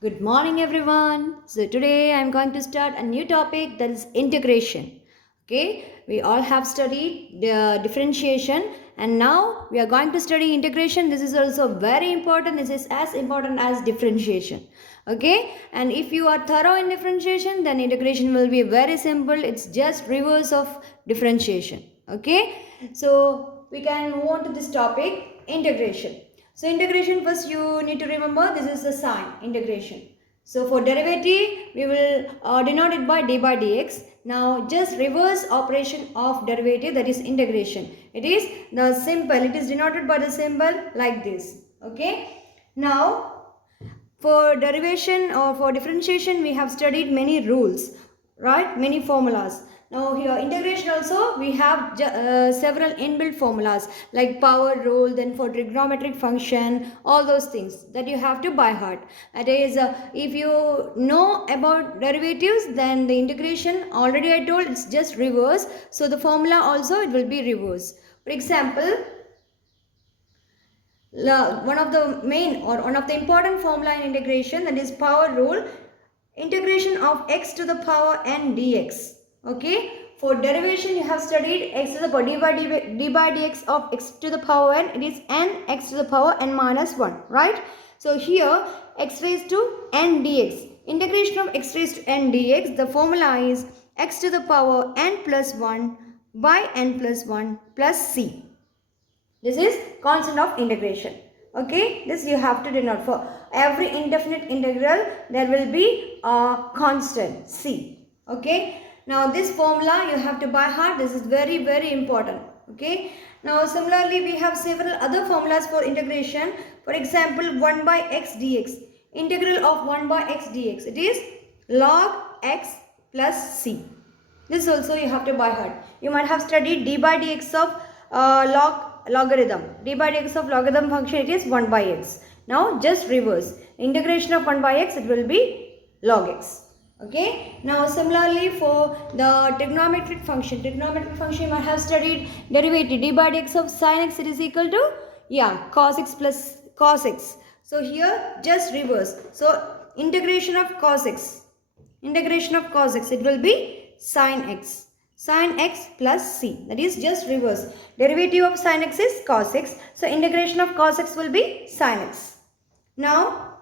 Good morning, everyone. So, today I'm going to start a new topic that is integration. Okay, we all have studied the differentiation, and now we are going to study integration. This is also very important. This is as important as differentiation. Okay, and if you are thorough in differentiation, then integration will be very simple. It's just reverse of differentiation. Okay, so we can move on to this topic integration. So integration, first you need to remember this is the sign integration. So for derivative we will denote it by d by dx. Now just reverse operation of derivative, that is integration. It is the symbol, it is denoted by the symbol like this. Okay. Now for derivation or for differentiation we have studied many rules, right, many formulas. Now here integration also we have several inbuilt formulas like power rule, then for trigonometric function, all those things that you have to by heart. That is if you know about derivatives, then the integration already I told it's just reverse, so the formula also it will be reverse. For example, one of the main or one of the important formula in integration, that is power rule, integration of x to the power n dx. Okay, for derivation you have studied x to the power d by dx of x to the power n, it is n x to the power n minus 1, right? So here x raised to n dx, integration of x raised to n dx, the formula is x to the power n plus 1 by n plus 1 plus c. This is constant of integration. Okay, this you have to denote. For every indefinite integral there will be a constant c. Okay, now this formula you have to by heart. This is very important. Okay, now similarly we have several other formulas for integration. For example, 1 by x dx, integral of 1 by x dx, it is log x plus c. This also you have to by heart. You might have studied d by dx of logarithm. D by dx of logarithm function, it is 1 by x. Now just reverse. Integration of 1 by x, it will be log x. Okay. Now similarly for the trigonometric function you might have studied derivative d by dx of sin x, it is equal to cos x plus cos x. So here just reverse. So integration of cos x, it will be sin x. Sin x plus c, that is just reverse. Derivative of sin x is cos x. So integration of cos x will be sin x. Now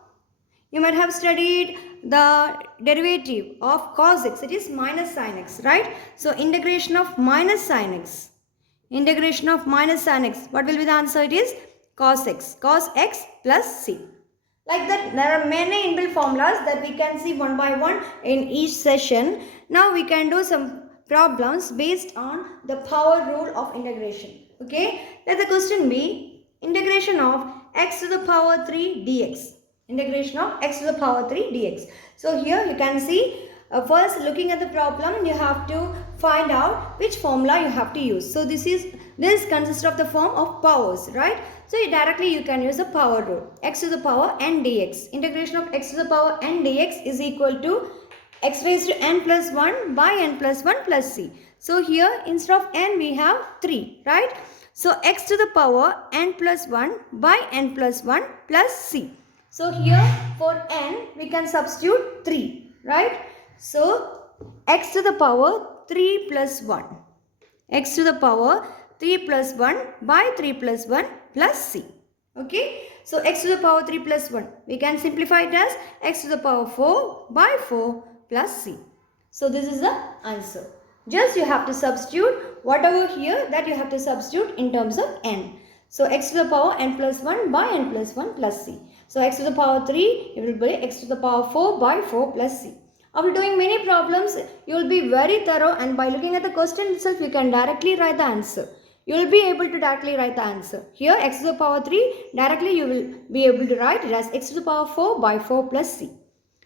you might have studied the derivative of cos x, it is minus sin x, right? So integration of minus sin x. Integration of minus sin x. What will be the answer? It is cos x. Cos x plus c. Like that, there are many inbuilt formulas that we can see one by one in each session. Now we can do some problems based on the power rule of integration. Okay, let the question be integration of x to the power 3 dx. Integration of x to the power 3 dx. So here you can see, first looking at the problem you have to find out which formula you have to use. So this consists of the form of powers, right? So directly you can use the power rule. X to the power n dx. Integration of x to the power n dx is equal to x raised to n plus 1 by n plus 1 plus c. So here instead of n we have 3, right? So x to the power n plus 1 by n plus 1 plus c. So here for n we can substitute 3, right? So x to the power 3 plus 1. X to the power 3 plus 1 by 3 plus 1 plus c. Okay. So x to the power 3 plus 1. We can simplify it as x to the power 4 by 4 plus c. So this is the answer. Just you have to substitute whatever here, that you have to substitute in terms of n. So x to the power n plus 1 by n plus 1 plus c. So x to the power 3, it will be x to the power 4 by 4 plus c. After doing many problems, you will be very thorough, and by looking at the question itself, you can directly write the answer. You will be able to directly write the answer. Here x to the power 3, directly you will be able to write it as x to the power 4 by 4 plus c.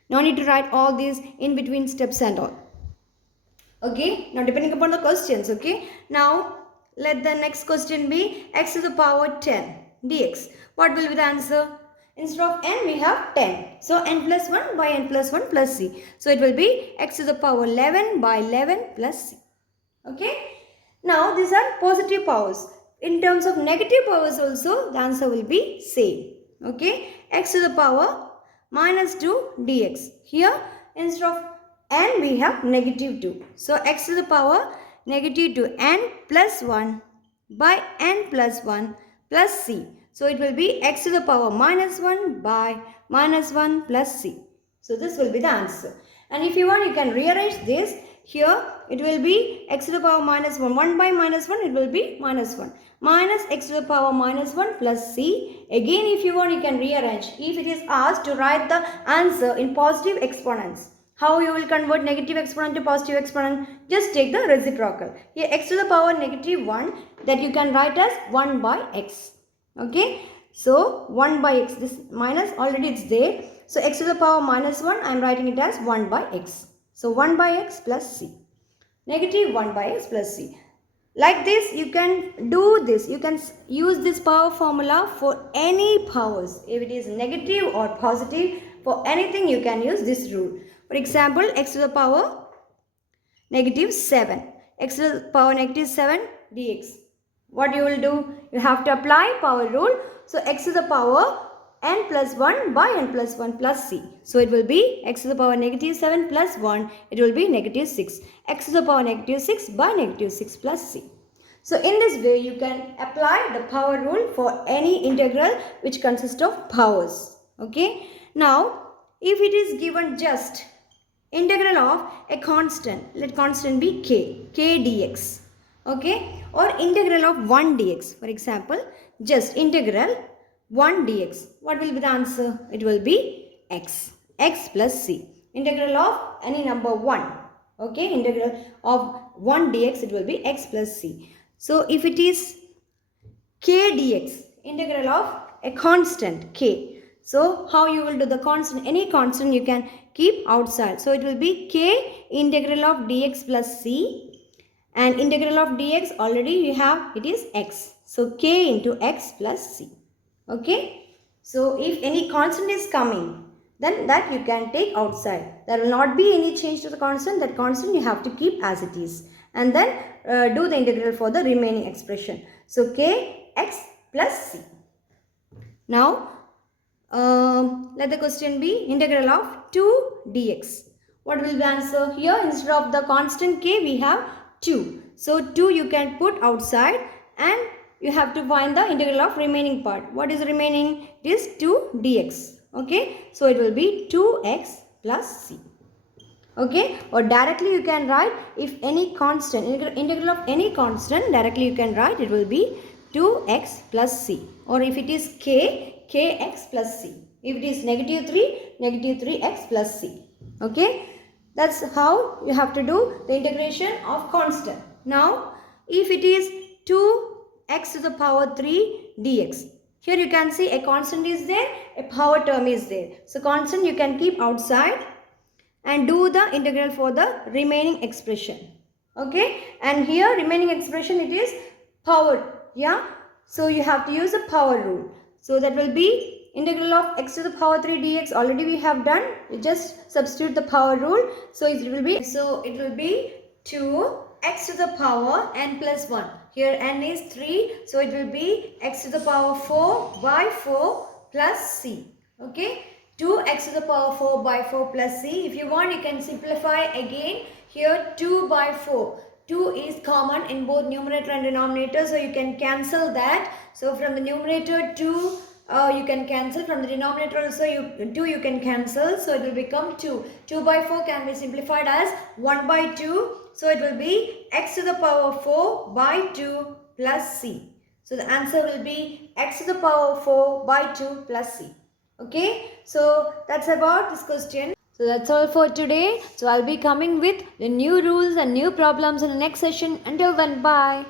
No need to write all these in between steps and all. Okay, now depending upon the questions, okay. Now let the next question be x to the power 10 dx. What will be the answer? Instead of n we have 10. So n plus 1 by n plus 1 plus c. So it will be x to the power 11 by 11 plus c. Okay. Now these are positive powers. In terms of negative powers also, the answer will be same. Okay. X to the power minus 2 dx. Here instead of n we have negative 2. So x to the power negative 2 n plus 1 by n plus 1 plus c. So it will be x to the power minus 1 by minus 1 plus c. So this will be the answer. And if you want, you can rearrange this. Here it will be x to the power minus 1. 1 by minus 1, it will be minus 1. Minus x to the power minus 1 plus c. Again, if you want, you can rearrange. If it is asked to write the answer in positive exponents, how you will convert negative exponent to positive exponent? Just take the reciprocal. Here x to the power negative 1, that you can write as 1 by x. Okay. So 1 by x, this minus already it's there. So x to the power minus 1, I am writing it as 1 by x. So 1 by x plus c. Negative 1 by x plus c. Like this, you can do this. You can use this power formula for any powers. If it is negative or positive, for anything you can use this rule. For example, x to the power negative 7. X to the power negative 7 dx. What you will do? You have to apply power rule. So x to the power n plus 1 by n plus 1 plus c. So it will be x to the power negative 7 plus 1. It will be negative 6. X to the power negative 6 by negative 6 plus c. So in this way, you can apply the power rule for any integral which consists of powers. Okay. Now, if it is given just integral of a constant, let constant be k dx. Okay. Or integral of 1 dx. For example, just integral 1 dx. What will be the answer? It will be x plus c. Integral of any number 1. Okay. Integral of 1 dx, it will be x plus c. So if it is k dx, integral of a constant k. So how you will do the constant? Any constant you can keep outside. So it will be k integral of dx plus c. And integral of dx already you have, it is x. So k into x plus c. Okay. So if any constant is coming, then that you can take outside. There will not be any change to the constant. That constant you have to keep as it is. And then do the integral for the remaining expression. So k x plus c. Now let the question be integral of 2 dx. What will be the answer? Here instead of the constant k we have 2. So 2 you can put outside and you have to find the integral of remaining part. What is remaining? It is 2 dx. Okay. So it will be 2x plus c. Okay. Or directly you can write, if any constant, integral of any constant, directly you can write, it will be 2x plus c. Or if it is k, kx plus c. If it is negative 3, negative 3x plus c. Okay. That's how you have to do the integration of constant. Now, if it is 2x to the power 3 dx. Here you can see a constant is there, a power term is there. So constant you can keep outside and do the integral for the remaining expression. Okay. And here remaining expression, it is power. Yeah. So you have to use the power rule. So that will be integral of x to the power 3 dx. Already we have done. We just substitute the power rule. So it will be 2x to the power n plus 1. Here n is 3. So it will be x to the power 4 by 4 plus c. Okay. 2x to the power 4 by 4 plus c. If you want, you can simplify again. Here 2 by 4. 2 is common in both numerator and denominator. So you can cancel that. So from the numerator 2, you can cancel. From the denominator also 2 you can cancel. So it will become 2. 2 by 4 can be simplified as 1 by 2. So it will be x to the power 4 by 2 plus c. So the answer will be x to the power 4 by 2 plus c. Okay. So that's about this question. So that's all for today. So I'll be coming with the new rules and new problems in the next session. Until then, bye.